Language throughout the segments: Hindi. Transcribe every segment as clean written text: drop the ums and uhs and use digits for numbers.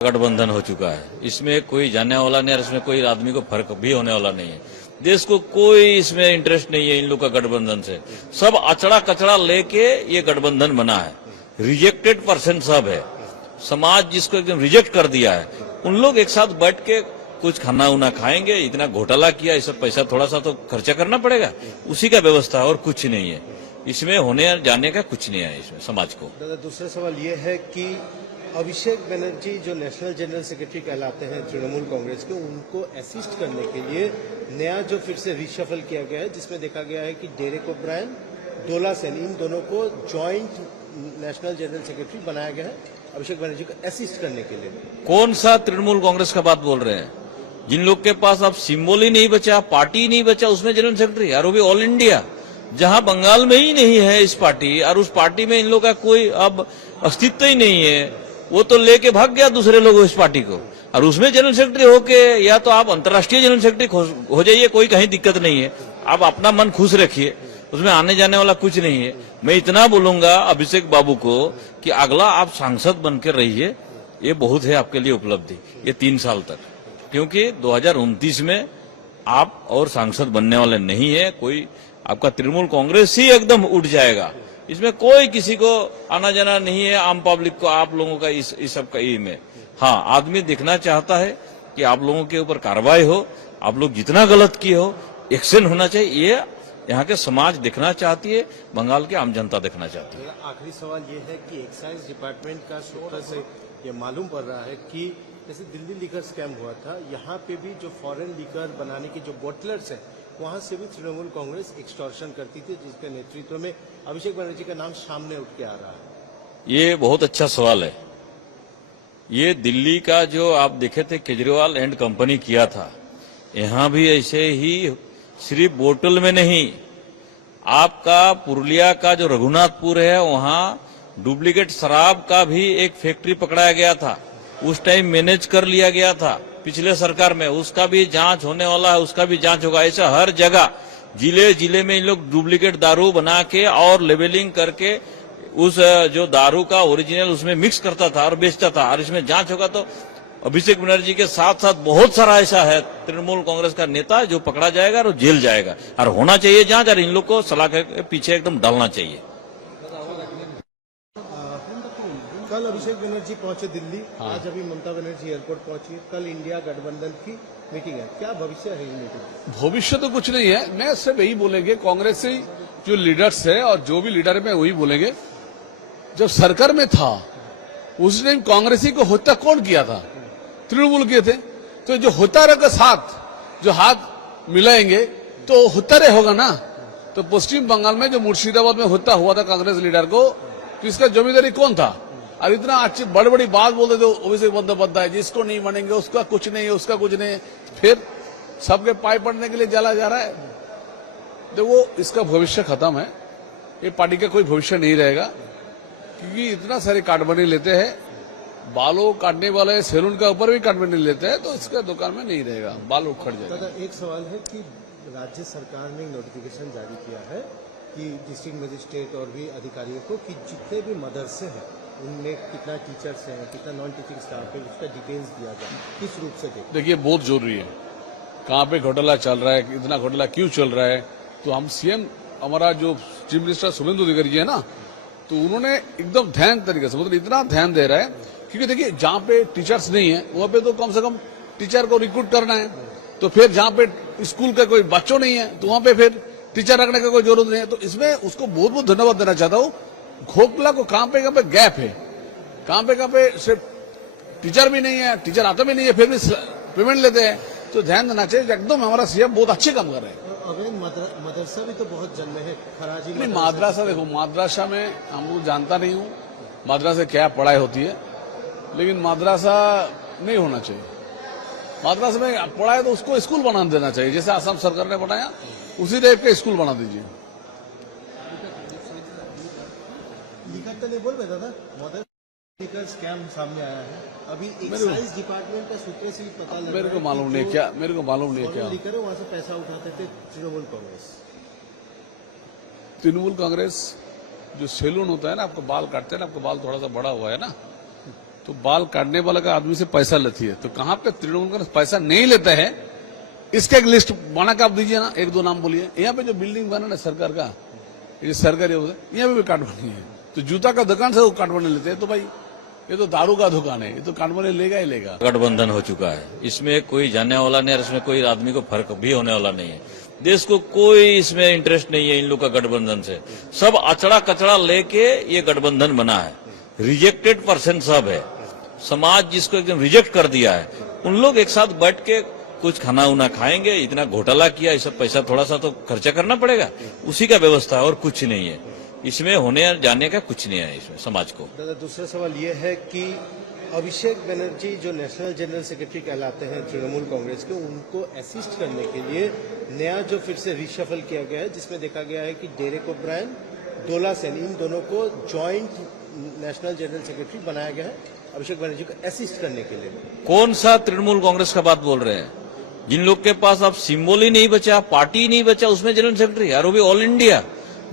गठबंधन हो चुका है। इसमें कोई जानने वाला नहीं और इसमें कोई आदमी को फर्क भी होने वाला नहीं है। देश को कोई इसमें इंटरेस्ट नहीं है इन लोग का गठबंधन से। सब अचड़ा कचड़ा लेके ये गठबंधन बना है। रिजेक्टेड पर्सन सब है। समाज जिसको एकदम रिजेक्ट कर दिया है, उन लोग एक साथ बैठ के कुछ खाना उना खाएंगे। इतना घोटाला किया, ये सब पैसा थोड़ा सा तो खर्चा करना पड़ेगा, उसी का व्यवस्था है और कुछ नहीं है। इसमें होने जाने का कुछ नहीं है इसमें समाज को। दादा, दूसरा सवाल ये है कि अभिषेक बनर्जी जो नेशनल जनरल सेक्रेटरी कहलाते हैं तृणमूल कांग्रेस के, उनको असिस्ट करने के लिए नया जो फिर से रिशफल किया गया है, जिसमें देखा गया है कि डेरेक ओब्रायन, डोला सेन, इन दोनों को ज्वाइंट नेशनल जनरल सेक्रेटरी बनाया गया है अभिषेक बनर्जी को असिस्ट करने के लिए। कौन सा तृणमूल कांग्रेस का बात बोल रहे हैं? जिन लोग के पास अब सिंबल ही नहीं बचा, पार्टी ही नहीं बचा, उसमें जनरल सेक्रेटरी, और वो भी ऑल इंडिया, जहां बंगाल में ही नहीं है इस पार्टी, और उस पार्टी में इन लोग का कोई अब अस्तित्व ही नहीं है। वो तो लेके भाग गया दूसरे लोग इस पार्टी को, और उसमें जनरल सेक्रेटरी होके या तो आप अंतर्राष्ट्रीय जनरल सेक्रेटरी हो जाइए, कोई कहीं दिक्कत नहीं है। आप अपना मन खुश रखिए, उसमें आने जाने वाला कुछ नहीं है। मैं इतना बोलूंगा अभिषेक बाबू को कि अगला आप सांसद बनकर रहिए, ये बहुत है आपके लिए उपलब्धि, ये 3 साल तक, क्योंकि 2029 में आप और सांसद बनने वाले नहीं है। कोई आपका तृणमूल कांग्रेस ही एकदम उठ जाएगा। इसमें कोई किसी को आना जाना नहीं है, आम पब्लिक को, आप लोगों का इस सब का में। हाँ, आदमी देखना चाहता है कि आप लोगों के ऊपर कार्रवाई हो, आप लोग जितना गलत किए हो एक्शन होना चाहिए। ये यहाँ के समाज देखना चाहती है, बंगाल की आम जनता देखना चाहती है। आखिरी सवाल ये है कि एक्साइज डिपार्टमेंट का सूत्र से ये मालूम पड़ रहा है कि जैसे दिल्ली लीकर स्कैम हुआ था, यहाँ पे भी जो फॉरेन लीकर बनाने के जो बोटलर्स हैं, वहां से भी तृणमूल कांग्रेस एक्सटॉर्शन करती थी, जिसके नेतृत्व में अभिषेक बनर्जी का नाम सामने उठ के आ रहा है। ये बहुत अच्छा सवाल है। ये दिल्ली का जो आप देखे थे केजरीवाल एंड कंपनी किया था, यहाँ भी ऐसे ही, सिर्फ बोतल में नहीं, आपका पुरुलिया का जो रघुनाथपुर है, वहां डुप्लीकेट शराब का भी एक फैक्ट्री पकड़ाया गया था। उस टाइम मैनेज कर लिया गया था पिछले सरकार में, उसका भी जांच होने वाला है, उसका भी जांच होगा। ऐसा हर जगह जिले जिले में इन लोग डुप्लीकेट दारू बना के और लेबलिंग करके उस जो दारू का ओरिजिनल उसमें मिक्स करता था और बेचता था, और इसमें जांच होगा। तो अभिषेक बनर्जी के साथ साथ बहुत सारा ऐसा है तृणमूल कांग्रेस का नेता जो पकड़ा जाएगा और जेल जाएगा, और होना चाहिए जांच, और इन लोग को सलाह के पीछे एकदम डालना चाहिए। कल अभिषेक बनर्जी पहुंचे दिल्ली, आज अभी ममता बनर्जी एयरपोर्ट पहुंची है, कल इंडिया गठबंधन की मीटिंग है, क्या भविष्य है मीटिंग? भविष्य तो कुछ नहीं है, मैं सिर्फ यही बोलेंगे, कांग्रेस से जो लीडर्स है और जो भी लीडर है, मैं वही बोलेंगे, जब सरकार में था उस टाइम कांग्रेसी को हत्या कौन किया था? तृणमूल किए थे। तो जो हत्यारे के साथ जो हाथ मिलाएंगे तो हत्यारे होगा ना। तो पश्चिम बंगाल में जो मुर्शिदाबाद में हत्या हुआ था कांग्रेस लीडर को, तो इसका जिम्मेदारी कौन था? और इतना अच्छी बड़ी बड़ी बात बोलते थे अभिषेक बंदोपाध्याय, जिसको नहीं मानेंगे उसका कुछ नहीं है, उसका कुछ नहीं है, फिर सबके पाए पड़ने के लिए जला जा रहा है। तो वो इसका भविष्य खत्म है, ये पार्टी का कोई भविष्य नहीं रहेगा, क्योंकि इतना सारे काटबनी लेते हैं, बालों काटने वाले सैलून का ऊपर भी काटबनी लेते हैं, तो इसका दुकान में नहीं रहेगा, बाल उखड़ जाएगा। दादा, एक सवाल है कि राज्य सरकार ने नोटिफिकेशन जारी किया है कि डिस्ट्रिक्ट मजिस्ट्रेट और भी अधिकारियों को कि जितने भी मदरसे हैं उनमें कितना टीचर्स हैं, कितना नॉन टीचिंग स्टाफ है, उसका डिटेल्स दिया जाए, किस रूप से देखिए बहुत जरूरी है। कहाँ पे घोटाला चल रहा है, इतना घोटाला क्यों चल रहा है, तो हम सीएम, हमारा जो चीफ मिनिस्टर शुभेंदु अधिकारी जी है ना, तो उन्होंने एकदम ध्यान तरीके से, मतलब इतना ध्यान दे रहा है, क्योंकि देखिए जहाँ पे टीचर्स नहीं है वहाँ पे तो कम से कम टीचर को रिक्रूट करना है। तो फिर जहाँ पे स्कूल का कोई बच्चों नहीं है तो वहाँ पे फिर टीचर रखने का कोई जरूरत नहीं है। तो इसमें उसको बहुत बहुत धन्यवाद देना चाहता हूँ। घोटाला को कहाँ पे गैप है, कहाँ पे सिर्फ टीचर भी नहीं है, टीचर आता भी नहीं है, फिर भी पेमेंट लेते हैं, तो ध्यान देना चाहिए। एकदम हमारा सीएम बहुत अच्छे काम कर रहे हैं। मदरसा भी तो बहुत जन्मे है, खराजी नहीं माद्रासा, देखो माद्रासा में हम लोग जानता नहीं हूँ माद्रासा क्या पढ़ाई होती है, लेकिन माद्रासा नहीं होना चाहिए। माद्रासा में पढ़ाई तो उसको स्कूल बना देना चाहिए, जैसे असम सरकार ने बनाया उसी टाइप का स्कूल बना दीजिए। लिखा तो नहीं बोल रहे दादा, मदरसा स्कैम सामने आया है, अभी एक्साइज डिपार्टमेंट का सूत्र से पता लगा, मेरे को मालूम नहीं क्या, मेरे को मालूम नहीं क्या वहां से पैसा उठाते थे तृणमूल कांग्रेस। तृणमूल कांग्रेस जो सैलून होता है ना, आपको बाल काटते हैं ना, आपको बाल थोड़ा सा बड़ा हुआ है ना, तो बाल काटने वाला का आदमी से पैसा लेती है, तो कहां पे तृणमूल कांग्रेस पैसा नहीं लेता है, इसका एक लिस्ट बना के आप दीजिए ना, एक दो नाम बोलिए। यहाँ पे जो बिल्डिंग बना ना सरकार का, ये सरकारी यहाँ पे भी काटवानी है, तो जूता का दुकान से वो काटवाने लेते हैं, तो भाई ये तो दारू का दुकान है, ये तो काटवाने लेगा ही लेगा। गठबंधन हो चुका है, इसमें कोई जानने वाला नहीं और इसमें कोई आदमी को फर्क भी होने वाला नहीं है। देश को कोई इसमें इंटरेस्ट नहीं है इन लोग का गठबंधन से। सब अचड़ा कचड़ा लेके ये गठबंधन बना है। रिजेक्टेड पर्सन सब है, समाज जिसको एकदम रिजेक्ट कर दिया है, उन लोग एक साथ बैठ के कुछ खाना उना खाएंगे। इतना घोटाला किया, ये सब पैसा थोड़ा सा तो खर्चा करना पड़ेगा, उसी का व्यवस्था है और कुछ नहीं है। इसमें होने जाने का कुछ नहीं है इसमें समाज को। दादा, दूसरा सवाल ये है कि अभिषेक बनर्जी जो नेशनल जनरल सेक्रेटरी कहलाते हैं तृणमूल कांग्रेस के, उनको असिस्ट करने के लिए नया जो फिर से रिशफल किया गया है, जिसमें देखा गया है कि डेरेक ओब्रायन, डोला सेन, इन दोनों को ज्वाइंट नेशनल जनरल सेक्रेटरी बनाया गया है अभिषेक बनर्जी को असिस्ट करने के लिए। कौन सा तृणमूल कांग्रेस का बात बोल रहे हैं? जिन लोग के पास अब सिंबल ही नहीं बचा, पार्टी ही नहीं बचा, उसमें जनरल सेक्रेटरी, और वो भी ऑल इंडिया,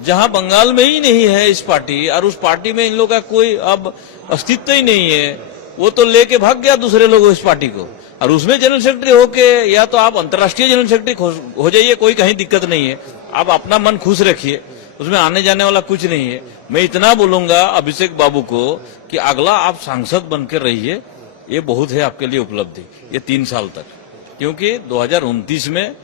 जहां बंगाल में ही नहीं है इस पार्टी, और उस पार्टी में इन लोग का कोई अब अस्तित्व ही नहीं है। वो तो लेके भाग गया दूसरे लोग इस पार्टी को, और उसमें जनरल सेक्रेटरी होके या तो आप अंतर्राष्ट्रीय जनरल सेक्रेटरी हो जाइए, कोई कहीं दिक्कत नहीं है। आप अपना मन खुश रखिए, उसमें आने जाने वाला कुछ नहीं है। मैं इतना बोलूंगा अभिषेक बाबू को कि अगला आप सांसद बनकर रहिए, ये बहुत है आपके लिए उपलब्धि, ये 3 साल तक, क्योंकि 2029 में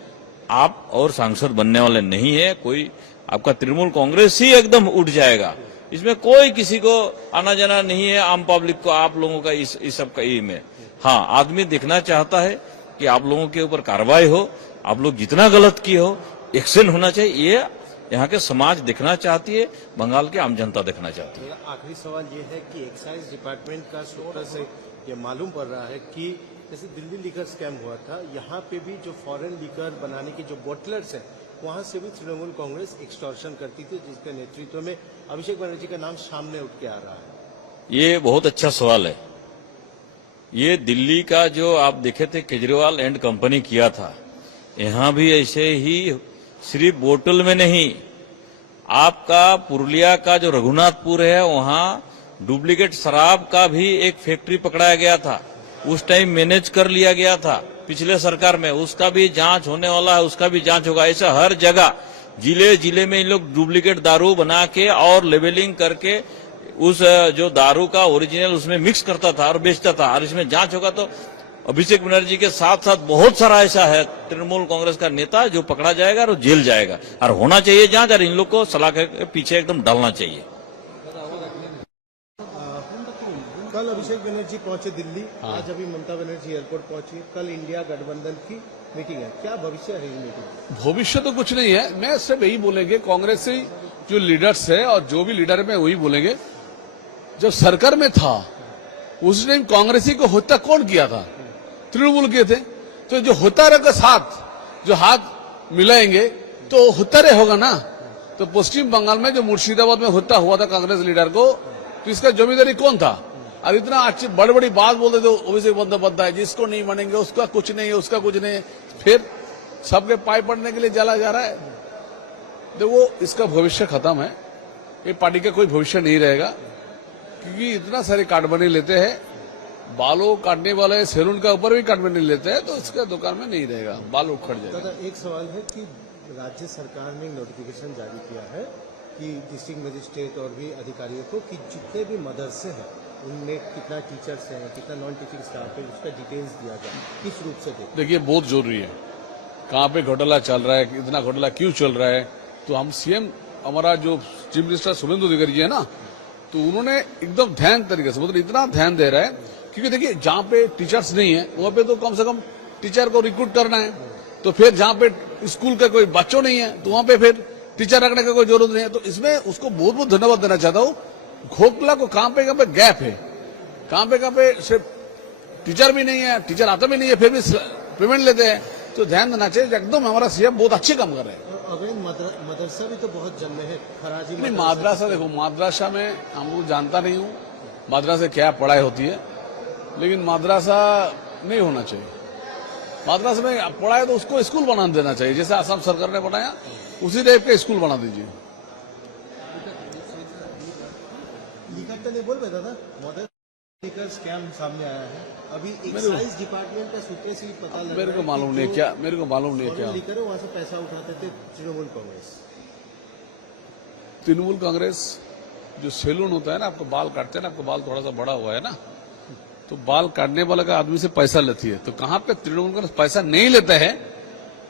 आप और सांसद बनने वाले नहीं है। कोई आपका तृणमूल कांग्रेस ही एकदम उठ जाएगा, इसमें कोई किसी को आना जाना नहीं है। आम पब्लिक को आप लोगों का इस सब का में, हाँ, आदमी देखना चाहता है कि आप लोगों के ऊपर कार्रवाई हो, आप लोग जितना गलत किए हो एक्शन होना चाहिए। ये यहाँ के समाज देखना चाहती है, बंगाल की आम जनता देखना चाहती है। मेरा आखिरी सवाल ये है कि एक्साइज डिपार्टमेंट का सूत्र से ये मालूम पड़ रहा है कि जैसे दिल्ली लीकर स्कैम हुआ था, यहाँ पे भी जो फॉरेन लीकर बनाने के जो बोटलर्स हैं, वहां से भी तृणमूल कांग्रेस एक्सटॉर्शन करती थी, जिसके नेतृत्व में अभिषेक बनर्जी का नाम सामने उठ के आ रहा है। ये बहुत अच्छा सवाल है। ये दिल्ली का जो आप देखे थे केजरीवाल एंड कंपनी किया था, यहाँ भी ऐसे ही, सिर्फ बोतल में नहीं, आपका पुरुलिया का जो रघुनाथपुर है, वहां डुप्लीकेट शराब का भी एक फैक्ट्री पकड़ाया गया था। उस टाइम मैनेज कर लिया गया था पिछले सरकार में, उसका भी जांच होने वाला है, उसका भी जांच होगा। ऐसा हर जगह जिले जिले में इन लोग डुप्लीकेट दारू बना के और लेबलिंग करके उस जो दारू का ओरिजिनल उसमें मिक्स करता था और बेचता था, और इसमें जांच होगा। तो अभिषेक बनर्जी के साथ साथ बहुत सारा ऐसा है तृणमूल कांग्रेस का नेता जो पकड़ा जाएगा और जेल जाएगा, और होना चाहिए जांच, और इन लोग को सलाह के पीछे एकदम डालना चाहिए। कल अभिषेक बनर्जी पहुंचे दिल्ली, आज अभी ममता बनर्जी एयरपोर्ट पहुंची, कल इंडिया गठबंधन की मीटिंग है, क्या भविष्य है मीटिंग? भविष्य तो कुछ नहीं है, मैं सिर्फ यही बोलेंगे, कांग्रेस से जो लीडर्स है और जो भी लीडर है मैं वही बोलेंगे, जब सरकार में था उस टाइम कांग्रेसी को होता कौन किया था? तृणमूल के थे। तो जो होतारे के साथ जो हाथ मिलाएंगे तो होतारे होगा ना। तो पश्चिम बंगाल में जो मुर्शिदाबाद में होता हुआ था कांग्रेस लीडर को, तो इसका जिम्मेदारी कौन था? और इतना अच्छी बड़ी बड़ी बात बोलते थे अभिषेक बंदोबस्ताय, जिसको नहीं मानेंगे उसका कुछ नहीं है, उसका कुछ नहीं है, फिर सबके पाए पड़ने के लिए जला जा रहा है। देखो, इसका भविष्य खत्म है, ये पार्टी का कोई भविष्य नहीं रहेगा, क्योंकि इतना सारे काटबनी लेते हैं, बालों काटने वाले सैलून का ऊपर भी काटबनी लेते हैं, तो इसका दुकान में नहीं रहेगा, बाल उखड़ जाएगा। दादा, एक सवाल है कि राज्य सरकार ने नोटिफिकेशन जारी किया है कि डिस्ट्रिक्ट मजिस्ट्रेट और भी अधिकारियों को कि जितने भी मदरसे हैं उनमें कितना टीचर्स हैं, कितना नॉन टीचिंग स्टाफ है, उसका डिटेल्स दिया जाए, किस रूप से देखिए, बहुत जरूरी है। कहाँ पे घोटाला चल रहा है, इतना घोटाला क्यों चल रहा है, तो हम सीएम, हमारा जो चीफ मिनिस्टर शुभेंदु अधिकारी जी है ना, तो उन्होंने एकदम ध्यान तरीके से, मतलब इतना ध्यान दे रहा है, क्योंकि देखिए जहाँ पे टीचर्स नहीं है वहाँ पे तो कम से कम टीचर को रिक्रूट करना है, तो फिर जहाँ पे स्कूल का कोई बच्चों नहीं है तो वहाँ पे फिर टीचर रखने का कोई जरूरत नहीं है। तो इसमें उसको बहुत बहुत धन्यवाद देना चाहता हूँ। घोटाला को कहाँ पे गैप है, कहाँ पे सिर्फ टीचर भी नहीं है, टीचर आता भी नहीं है, फिर भी पेमेंट लेते हैं, तो ध्यान देना चाहिए। एकदम हमारा सीएम बहुत अच्छे काम कर रहे हैं। अवैध मदरसा भी तो बहुत जन्मे है, फराजी नहीं, माद्रासा देखो, माद्रासा में हम लोग जानता नहीं हूँ माद्रासा क्या पढ़ाई होती है, लेकिन माद्रासा नहीं होना चाहिए। माद्रासा में पढ़ाई तो उसको स्कूल बना देना चाहिए, जैसे असम सरकार ने बनाया उसी टाइप का स्कूल बना दीजिए। लिखा तो नहीं बोल दादा। लेकर स्कैम सामने आया है। अभी एक्साइज डिपार्टमेंट का सूत्रों से ही पता लगा मेरे को मालूम नहीं क्या, मेरे को मालूम नहीं क्या। लेकर वहां से पैसा उठाते थे तृणमूल कांग्रेस। तृणमूल कांग्रेस जो सैलून होता है ना, आपको बाल काटते हैं ना, आपको बाल थोड़ा सा बड़ा हुआ है ना, तो बाल काटने वाला का आदमी से पैसा लेती है। तो कहां पे तृणमूल कांग्रेस पैसा नहीं लेता है,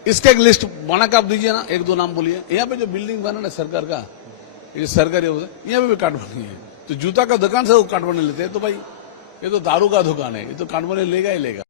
इसका एक लिस्ट बना के आप दीजिए ना, एक दो नाम बोलिए। यहाँ पे जो बिल्डिंग बना ना सरकार का, ये सरकारी यहाँ पे भी काटवानी है। तो जूता का दुकान से वो काटवाने लेते हैं। तो भाई ये तो दारू का दुकान है, ये तो काटवाने लेगा ही लेगा।